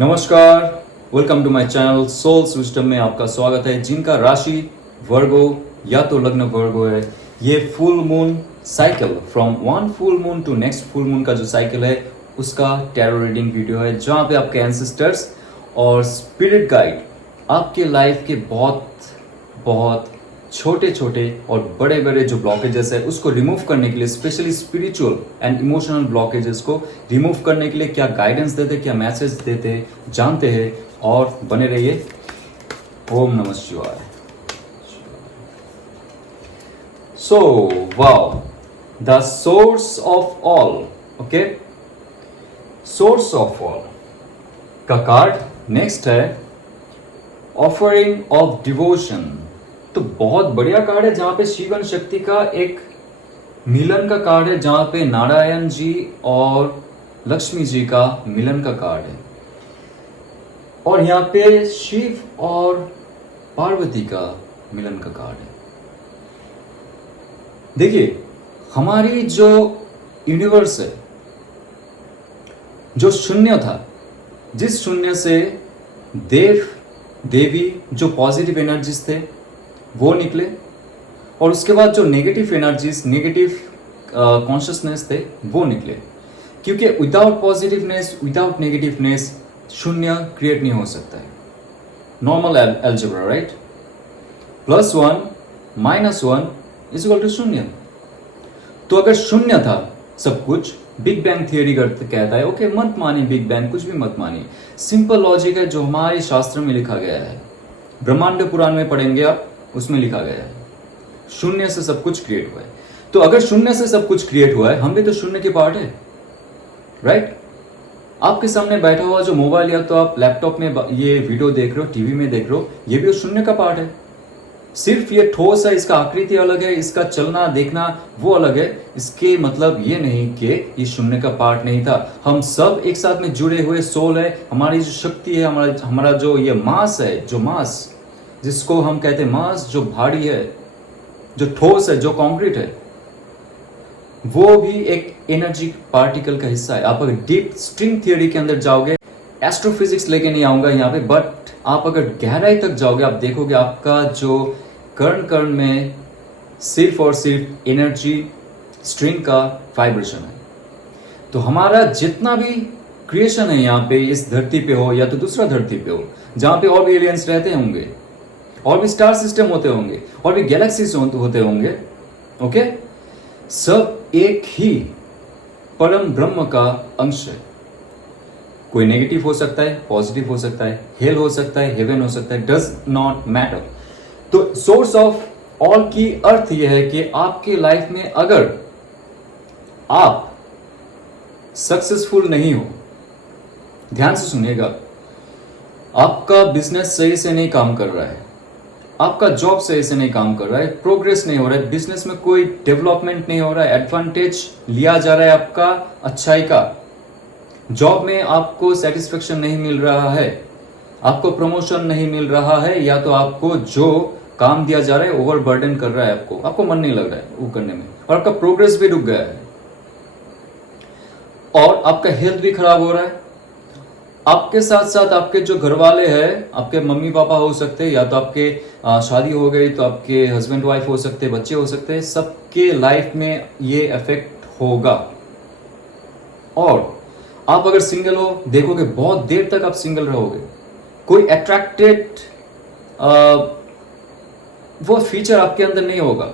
नमस्कार, welcome to my channel soul system में आपका स्वागत है। जिनका राशि वर्गो या तो लग्न वर्गो है, ये full moon cycle from one full moon to next full moon का जो साइकिल है उसका टैरो रीडिंग वीडियो है, जहाँ पे आपके एंसेस्टर्स और स्पिरिट गाइड आपके लाइफ के बहुत छोटे छोटे और बड़े बड़े जो ब्लॉकेजेस है उसको रिमूव करने के लिए, specially spiritual and emotional blockages को रिमूव करने के लिए क्या गाइडेंस देते, क्या मैसेज देते जानते हैं। और बने रहिए। ओम नमः शिवाय। So wow, the source of all. Okay, source of all का कार्ड नेक्स्ट है ऑफरिंग ऑफ डिवोशन। तो बहुत बढ़िया कार्ड है, जहां पे शिवन शक्ति का एक मिलन का कार्ड है, जहां पे नारायण जी और लक्ष्मी जी का मिलन का कार्ड है, और यहां पे शिव और पार्वती का मिलन का कार्ड है। देखिए, हमारी जो यूनिवर्स है, जो शून्य था, जिस शून्य से देव देवी जो पॉजिटिव एनर्जीज थे वो निकले, और उसके बाद जो नेगेटिव एनर्जीज, नेगेटिव कॉन्शियसनेस थे वो निकले। क्योंकि विदाउट पॉजिटिवनेस, विदाउट नेगेटिवनेस शून्य क्रिएट नहीं हो सकता है। Normal algebra, right? +1 -1 = शून्य। तो अगर शून्य था सब कुछ, बिग बैंग थियरी कहता है ओके, मत मानिए बिग बैंग, कुछ भी मत मानिए। सिंपल लॉजिक है जो हमारे शास्त्र में लिखा गया है, ब्रह्मांड पुराण में पढ़ेंगे आप, उसमें लिखा गया है शून्य से सब कुछ क्रिएट हुआ है। तो अगर शून्य से सब कुछ क्रिएट हुआ है, हम भी तो शून्य के पार्ट है, राइट? आपके सामने बैठा हुआ जो मोबाइल या तो आप लैपटॉप में ये वीडियो देख रहे हो, टीवी में देख रहे हो, ये भी उस शून्य का पार्ट है। सिर्फ ये ठोस है, इसका आकृति अलग है, इसका चलना देखना वो अलग है। इसके मतलब ये नहीं कि ये शून्य का पार्ट नहीं था। हम सब एक साथ में जुड़े हुए सोल है। हमारी जो शक्ति है, हमारा जो ये मास है, जो मास जिसको हम कहते हैं मास, जो भारी है, जो ठोस है, जो कंक्रीट है, वो भी एक एनर्जी पार्टिकल का हिस्सा है। आप अगर डीप स्ट्रिंग थियरी के अंदर जाओगे, एस्ट्रोफिजिक्स लेके नहीं आऊंगा यहाँ पे, बट आप अगर गहराई तक जाओगे, आप देखोगे आपका जो कर्ण कर्ण में सिर्फ और सिर्फ एनर्जी स्ट्रिंग का वाइब्रेशन है। तो हमारा जितना भी क्रिएशन है यहाँ पे, इस धरती पे हो या तो दूसरा धरती पे हो, जहां पे और भी एलियंस रहते होंगे, और भी स्टार सिस्टम होते होंगे, और भी गैलेक्सीज होते होंगे, ओके, सब एक ही परम ब्रह्म का अंश है। कोई नेगेटिव हो सकता है, पॉजिटिव हो सकता है, हेल हो सकता है, हेवन हो सकता है, डज नॉट मैटर। तो सोर्स ऑफ ऑल की अर्थ यह है कि आपके लाइफ में अगर आप सक्सेसफुल नहीं हो, ध्यान से सुनिएगा, आपका बिजनेस सही से नहीं काम कर रहा है, आपका जॉब सही से नहीं काम कर रहा है, प्रोग्रेस नहीं हो रहा है, बिजनेस में कोई डेवलपमेंट नहीं हो रहा है, एडवांटेज लिया जा रहा है आपका अच्छाई का, जॉब में आपको सेटिस्फेक्शन नहीं मिल रहा है, आपको प्रमोशन नहीं मिल रहा है, या तो आपको जो काम दिया जा रहा है ओवरबर्डन कर रहा है, आपको मन नहीं लग रहा है वो करने में, और आपका प्रोग्रेस भी रुक गया है, और आपका हेल्थ भी खराब हो रहा है। आपके साथ साथ आपके जो घर वाले हैं, आपके मम्मी पापा हो सकते हैं, या तो आपके शादी हो गई तो आपके हस्बैंड वाइफ हो सकते हैं, बच्चे हो सकते हैं, सबके लाइफ में ये इफेक्ट होगा। और आप अगर सिंगल हो, देखोगे बहुत देर तक आप सिंगल रहोगे। कोई अट्रैक्टेड वो फीचर आपके अंदर नहीं होगा,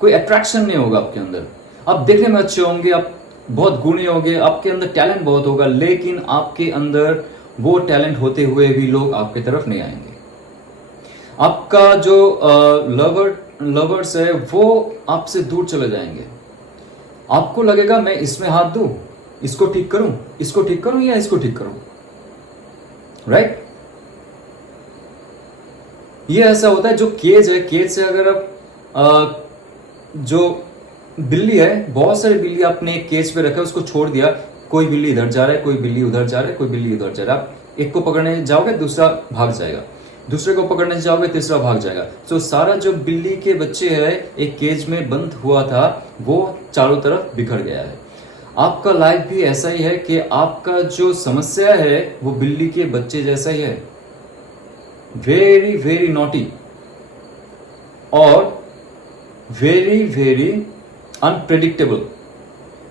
कोई अट्रैक्शन नहीं होगा आपके अंदर। आप देखने में अच्छे होंगे, आप बहुत गुणी होंगे, आपके अंदर टैलेंट बहुत होगा, लेकिन आपके अंदर वो टैलेंट होते हुए भी लोग आपकी तरफ नहीं आएंगे। आपका जो लवर्स है वो आपसे दूर चले जाएंगे। आपको लगेगा मैं इसमें हाथ दूं, इसको ठीक करूं, इसको ठीक करूं या इसको ठीक करूं, राइट? ये ऐसा होता है। जो केज है, केज से अगर आप जो बिल्ली है, बहुत सारी बिल्ली आपने एक केज पे रखा है, उसको छोड़ दिया, कोई बिल्ली इधर जा रहा है, कोई बिल्ली उधर जा रहा है, कोई बिल्ली उधर जा रहा है, आप एक को पकड़ने जाओगे दूसरा भाग जाएगा, दूसरे को पकड़ने जाओगे तीसरा भाग जाएगा। तो सारा जो बिल्ली के बच्चे है एक केज में बंद हुआ था वो चारों तरफ बिखर गया है। आपका लाइफ भी ऐसा ही है कि आपका जो समस्या है वो बिल्ली के बच्चे जैसा ही है, वेरी वेरी नॉटी और वेरी वेरी अनप्रेडिक्टेबल।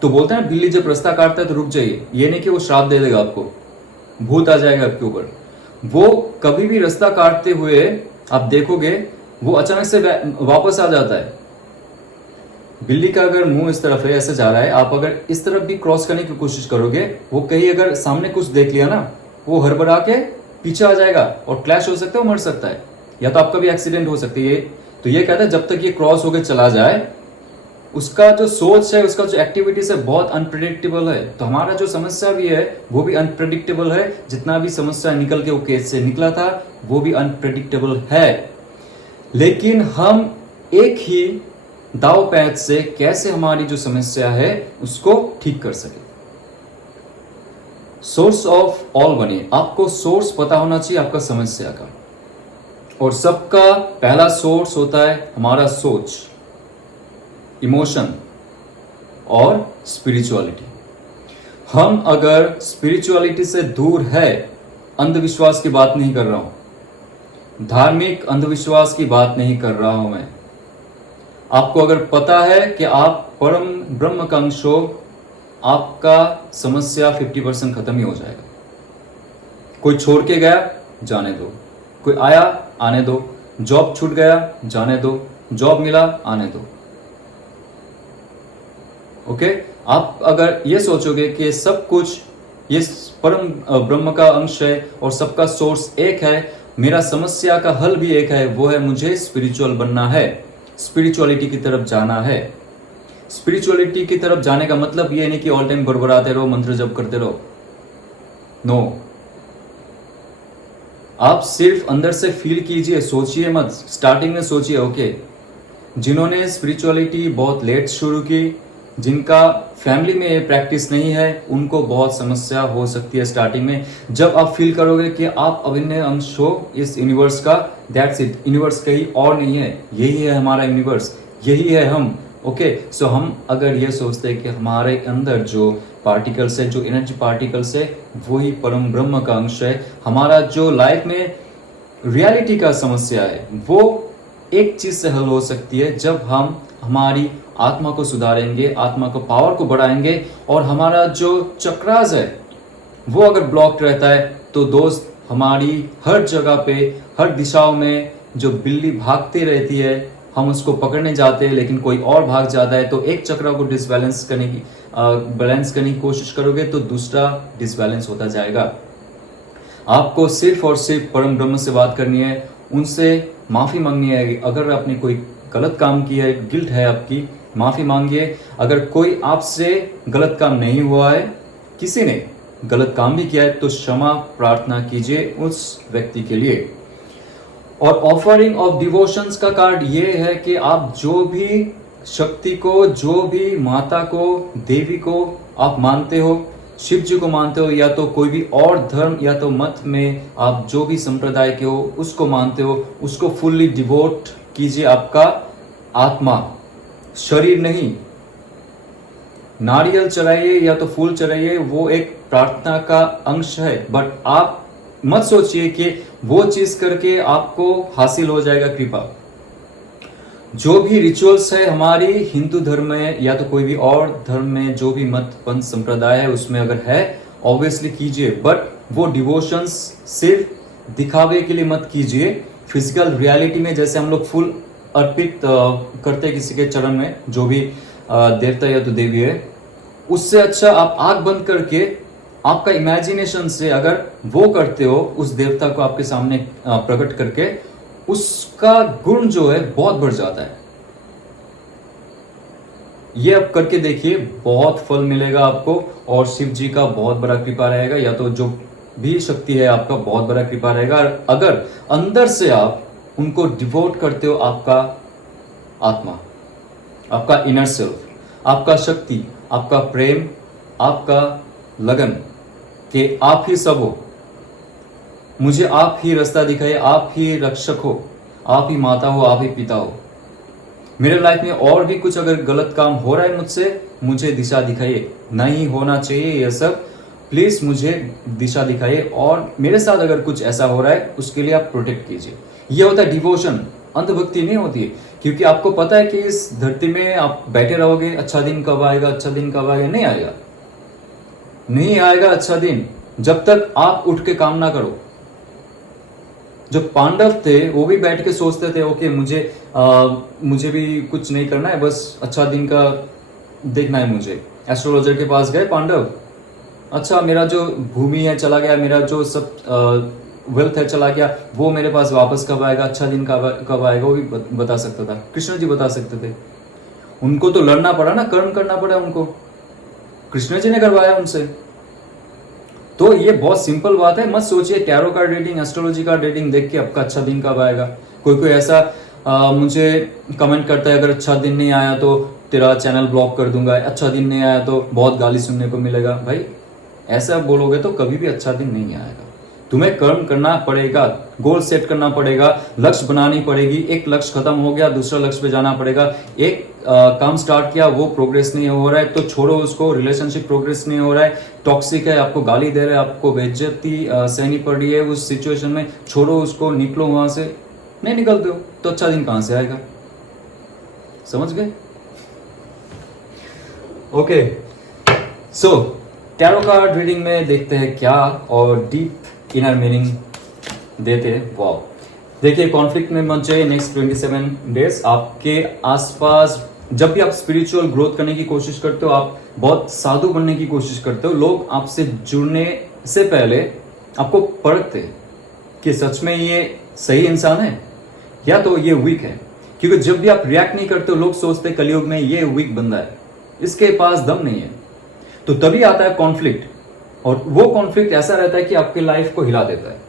तो बोलते हैं ना, बिल्ली जब रास्ता काटता है तो रुक जाइए, ये नहीं कि वो श्राप दे देगा आपको, भूत आ जाएगा आपके ऊपर। वो कभी भी रास्ता काटते हुए आप देखोगे वो अचानक से वापस आ जाता है। बिल्ली का अगर मुंह इस तरफ है, ऐसे जा रहा है, आप अगर इस तरफ भी क्रॉस करने की कोशिश करोगे, वो कहीं अगर सामने कुछ देख लिया ना, वो हड़बड़ा के पीछे आ जाएगा और क्लैश हो सकता है, वो मर सकता है, या तो आपका भी एक्सीडेंट हो सकता है। तो ये कहता है जब तक ये क्रॉस होकर चला जाए, उसका जो सोच है, उसका जो एक्टिविटीज है, बहुत अनप्रेडिक्टेबल है। तो हमारा जो समस्या भी है वो भी अनप्रेडिक्टेबल है। जितना भी समस्या निकल के वो केस से निकला था वो भी अनप्रेडिक्टेबल है। लेकिन हम एक ही दाव पैच से कैसे हमारी जो समस्या है उसको ठीक कर सके। सोर्स ऑफ ऑल बनिए, आपको सोर्स पता होना चाहिए आपका समस्या का। और सबका पहला सोर्स होता है हमारा सोच, इमोशन और स्पिरिचुअलिटी। हम अगर स्पिरिचुअलिटी से दूर है, अंधविश्वास की बात नहीं कर रहा हूं, धार्मिक अंधविश्वास की बात नहीं कर रहा हूं मैं, आपको अगर पता है कि आप परम ब्रह्म का अंश हो, आपका समस्या 50% खत्म ही हो जाएगा। कोई छोड़ के गया, जाने दो, कोई आया, आने दो, जॉब छूट गया, जाने दो, जॉब मिला, आने दो। ओके, आप अगर ये सोचोगे कि सब कुछ ये परम ब्रह्म का अंश है और सबका सोर्स एक है, मेरा समस्या का हल भी एक है, वो है मुझे स्पिरिचुअल बनना है, स्पिरिचुअलिटी की तरफ जाना है। स्पिरिचुअलिटी की तरफ जाने का मतलब ये नहीं कि ऑल टाइम बड़बड़ाते रहो, मंत्र जप करते रहो। नो, आप सिर्फ अंदर से फील कीजिए, सोचिए मत। स्टार्टिंग में सोचिए, ओके, जिन्होंने स्पिरिचुअलिटी बहुत लेट शुरू की, जिनका फैमिली में ये प्रैक्टिस नहीं है, उनको बहुत समस्या हो सकती है स्टार्टिंग में। जब आप फील करोगे कि आप अभिन्न अंश हो इस यूनिवर्स का, दैट्स इट, यूनिवर्स कहीं और नहीं है, यही है हमारा यूनिवर्स, यही है हम। ओके, सो हम अगर ये सोचते हैं कि हमारे अंदर जो पार्टिकल्स है, जो एनर्जी पार्टिकल्स है, वही परम ब्रह्म का अंश है, हमारा जो लाइफ में रियलिटी का समस्या है वो एक चीज से हल हो सकती है, जब हम हमारी आत्मा को सुधारेंगे, आत्मा को पावर को बढ़ाएंगे, और हमारा जो चक्रास है वो अगर ब्लॉक्ड रहता है तो दोस्त, हमारी हर जगह पे, हर दिशाओं में जो बिल्ली भागती रहती है, हम उसको पकड़ने जाते हैं लेकिन कोई और भाग जाता है, तो एक चक्र को डिसबैलेंस करने की बैलेंस करने की कोशिश करोगे तो दूसरा डिसबैलेंस होता जाएगा। आपको सिर्फ और सिर्फ परम ब्रह्म से बात करनी है, उनसे माफी मांगनी है। अगर आपने कोई गलत काम किया है, गिल्ट है आपकी, माफी मांगिए। अगर कोई आपसे गलत काम नहीं हुआ है, किसी ने गलत काम भी किया है, तो क्षमा प्रार्थना कीजिए उस व्यक्ति के लिए। और ऑफरिंग ऑफ डिवोशंस का कार्ड ये है कि आप जो भी शक्ति को, जो भी माता को, देवी को आप मानते हो, शिव जी को मानते हो, या तो कोई भी और धर्म या तो मत में आप जो भी संप्रदाय के हो उसको मानते हो, उसको फुल्ली डिवोट कीजिए। आपका आत्मा, शरीर नहीं। नारियल चढ़ाइए या तो फूल चढ़ाइए, वो एक प्रार्थना का अंश है, बट आप मत सोचिए कि वो चीज करके आपको हासिल हो जाएगा कृपा। जो भी रिचुअल्स है हमारी हिंदू धर्म में या तो कोई भी और धर्म में, जो भी मत पंथ संप्रदाय है उसमें अगर है, ऑब्वियसली कीजिए, बट वो डिवोशंस सिर्फ दिखावे के लिए मत कीजिए। फिजिकल रियलिटी में जैसे हम लोग फूल अर्पित करते हैं किसी के चरण में, जो भी देवता या तो देवी है, उससे अच्छा आप आंख बंद करके आपका इमेजिनेशन से अगर वो करते हो, उस देवता को आपके सामने प्रकट करके, उसका गुण जो है बहुत बढ़ जाता है। ये आप करके देखिए, बहुत फल मिलेगा आपको, और शिव जी का बहुत बड़ा कृपा रहेगा, या तो जो भी शक्ति है आपका बहुत बड़ा कृपा रहेगा। अगर अंदर से आप उनको डिवोट करते हो, आपका आत्मा, आपका इनर सेल्फ, आपका शक्ति, आपका प्रेम, आपका लगन कि आप ही सब हो, मुझे आप ही रास्ता दिखाइए, आप ही रक्षक हो, आप ही माता हो, आप ही पिता हो, मेरे लाइफ में और भी कुछ अगर गलत काम हो रहा है मुझसे, मुझे दिशा दिखाइए, नहीं होना चाहिए ये सब, प्लीज मुझे दिशा दिखाइए, और मेरे साथ अगर कुछ ऐसा हो रहा है उसके लिए आप प्रोटेक्ट कीजिए। ये होता है डिवोशन, अंधभक्ति नहीं होती है। क्योंकि आपको पता है कि इस धरती में आप बैठे रहोगे, अच्छा दिन कब आएगा, अच्छा दिन कब आएगा, नहीं आएगा, नहीं आएगा अच्छा दिन जब तक आप उठ के काम ना करो। जो पांडव थे वो भी बैठ के सोचते थे, ओके मुझे भी कुछ नहीं करना है, बस अच्छा दिन का देखना है मुझे। एस्ट्रोलॉजर के पास गए पांडव, अच्छा मेरा जो भूमि है चला गया, मेरा जो सब वेल्थ है चला गया, वो मेरे पास वापस कब आएगा, अच्छा दिन कब आएगा, वो भी बता सकता था, कृष्ण जी बता सकते थे। उनको तो लड़ना पड़ा ना, कर्म करना पड़ा उनको, कृष्ण जी ने करवाया उनसे। तो ये बहुत सिंपल बात है, मत सोचिए tarot card reading, astrology card reading देख के आपका अच्छा दिन कब आएगा। कोई ऐसा मुझे कमेंट करता है, अगर अच्छा दिन नहीं आया तो तेरा चैनल ब्लॉक कर दूंगा, अच्छा दिन नहीं आया तो बहुत गाली सुनने को मिलेगा। भाई ऐसा बोलोगे तो कभी भी अच्छा दिन नहीं आएगा। तुम्हें कर्म करना पड़ेगा, गोल सेट करना पड़ेगा, लक्ष्य बनानी पड़ेगी। एक लक्ष्य खत्म हो गया, दूसरा लक्ष्य पे जाना पड़ेगा। एक काम स्टार्ट किया, वो प्रोग्रेस नहीं हो रहा है तो छोड़ो उसको। रिलेशनशिप प्रोग्रेस नहीं हो रहा है, टॉक्सिक है, आपको गाली दे रहा है, आपको बेइज्जती सहनी पड़ रही है उस सिचुएशन में, छोड़ो उसको, निकलो वहां से। नहीं निकलते हो तो अच्छा दिन कहां से आएगा? समझ गए? ओके, सो टैरो कार्ड रीडिंग में देखते हैं क्या और डीप इनर मीनिंग देते हैं। वाओ, देखिए कॉन्फ्लिक्ट में मत जाइए। नेक्स्ट 27 डेज आपके आसपास, जब भी आप स्पिरिचुअल ग्रोथ करने की कोशिश करते हो, आप बहुत साधु बनने की कोशिश करते हो, लोग आपसे जुड़ने से पहले आपको परखते हैं कि सच में ये सही इंसान है या तो ये वीक है। क्योंकि जब भी आप रिएक्ट नहीं करते हो, लोग सोचते हैं कलयुग में ये वीक बंदा है, इसके पास दम नहीं है। तो तभी आता है कॉन्फ्लिक्ट, और वो कॉन्फ्लिक्ट ऐसा रहता है कि आपके लाइफ को हिला देता है।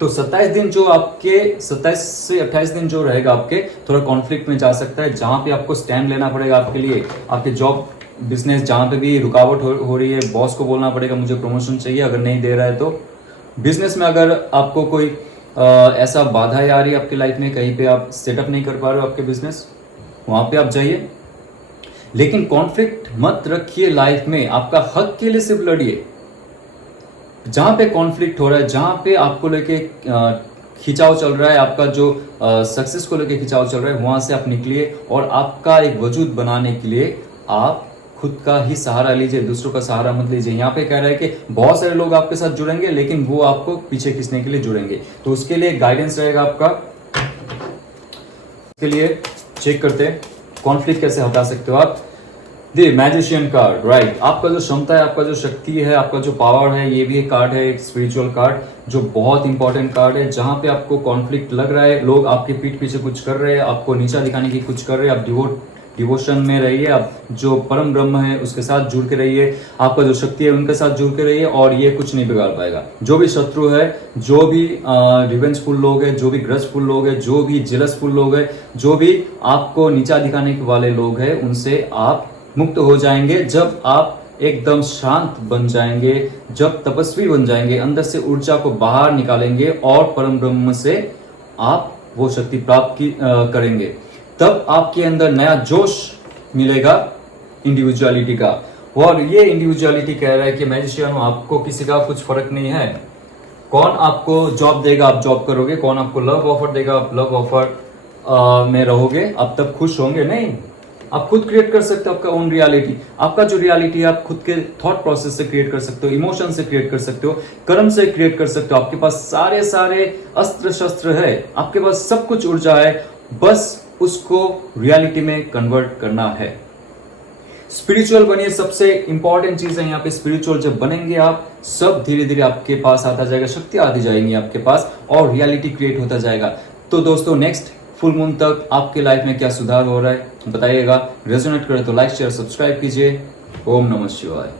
तो 27 दिन जो आपके 27 से 28 दिन जो रहेगा आपके, थोड़ा कॉन्फ्लिक्ट में जा सकता है, जहां पे आपको स्टैंड लेना पड़ेगा आपके लिए। आपके जॉब बिजनेस जहां पे भी रुकावट हो रही है, बॉस को बोलना पड़ेगा मुझे प्रमोशन चाहिए, अगर नहीं दे रहा है तो। बिजनेस में अगर आपको कोई ऐसा बाधा आ रही है आपकी लाइफ में, कहीं पे आप सेटअप नहीं कर पा रहे हो आपके बिजनेस, वहां पे आप जाइए। लेकिन कॉन्फ्लिक्ट मत रखिए लाइफ में, आपका हक के लिए सिर्फ लड़िए। जहां पे कॉन्फ्लिक्ट हो रहा है, जहां पे आपको लेके खिंचाव चल रहा है, आपका जो सक्सेस को लेके खिंचाव चल रहा है, वहां से आप निकलिए और आपका एक वजूद बनाने के लिए आप खुद का ही सहारा लीजिए, दूसरों का सहारा मत लीजिए। यहाँ पे कह रहा है कि बहुत सारे लोग आपके साथ जुड़ेंगे, लेकिन वो आपको पीछे खींचने के लिए जुड़ेंगे। तो उसके लिए गाइडेंस रहेगा आपका। इसके लिए चेक करते हैं कॉन्फ्लिक्ट कैसे हटा सकते हो आप। The magician card, right. आपका जो क्षमता है, आपका जो शक्ति है, आपका जो पावर है, ये भी एक कार्ड है, एक स्पिरिचुअल कार्ड जो बहुत इंपॉर्टेंट कार्ड है। जहां पे आपको कॉन्फ्लिक्ट लग रहा है, लोग आपके पीठ पीछे कुछ कर रहे हैं, आपको नीचा दिखाने की कुछ कर रहे हैं, आप डिवोशन में रहिए, आप जो परम ब्रह्म है उसके साथ जुड़ के रहिए, आपका जो शक्ति है उनके साथ जुड़ के रहिए, और ये कुछ नहीं बिगाड़ पाएगा। जो भी शत्रु है, जो भी रिवेंजफुल लोग है, जो भी ग्रजफुल लोग है, जो भी जेलसफुल लोग है, जो भी आपको नीचा दिखाने वाले लोग हैं, उनसे आप मुक्त हो जाएंगे जब आप एकदम शांत बन जाएंगे, जब तपस्वी बन जाएंगे, अंदर से ऊर्जा को बाहर निकालेंगे और परम ब्रह्म से आप वो शक्ति प्राप्त करेंगे। तब आपके अंदर नया जोश मिलेगा इंडिविजुअलिटी का। और ये इंडिविजुअलिटी कह रहा है कि मैजिशियन हूं, आपको किसी का कुछ फर्क नहीं है। कौन आपको जॉब देगा आप जॉब करोगे, कौन आपको लव ऑफर देगा आप लव ऑफर में रहोगे, आप तब खुश होंगे? नहीं, आप खुद क्रिएट कर सकते हो आपका ओन रियलिटी। आपका जो रियलिटी है आप खुद के थॉट प्रोसेस से क्रिएट कर सकते हो, इमोशन से क्रिएट कर सकते हो, कर्म से क्रिएट कर सकते हो। आपके पास सारे अस्त्र शस्त्र है, आपके पास सब कुछ ऊर्जा है, बस उसको रियलिटी में कन्वर्ट करना है। स्पिरिचुअल बनिए, सबसे इंपॉर्टेंट चीज है यहाँ पे। स्पिरिचुअल जब बनेंगे आप, सब धीरे धीरे आपके पास आता जाएगा, शक्ति आती जाएंगी आपके पास और रियलिटी क्रिएट होता जाएगा। तो दोस्तों नेक्स्ट फुल मून तक आपके लाइफ में क्या सुधार हो रहा है बताइएगा। रेजोनेट करे तो लाइक शेयर सब्सक्राइब कीजिए। ओम नमः शिवाय।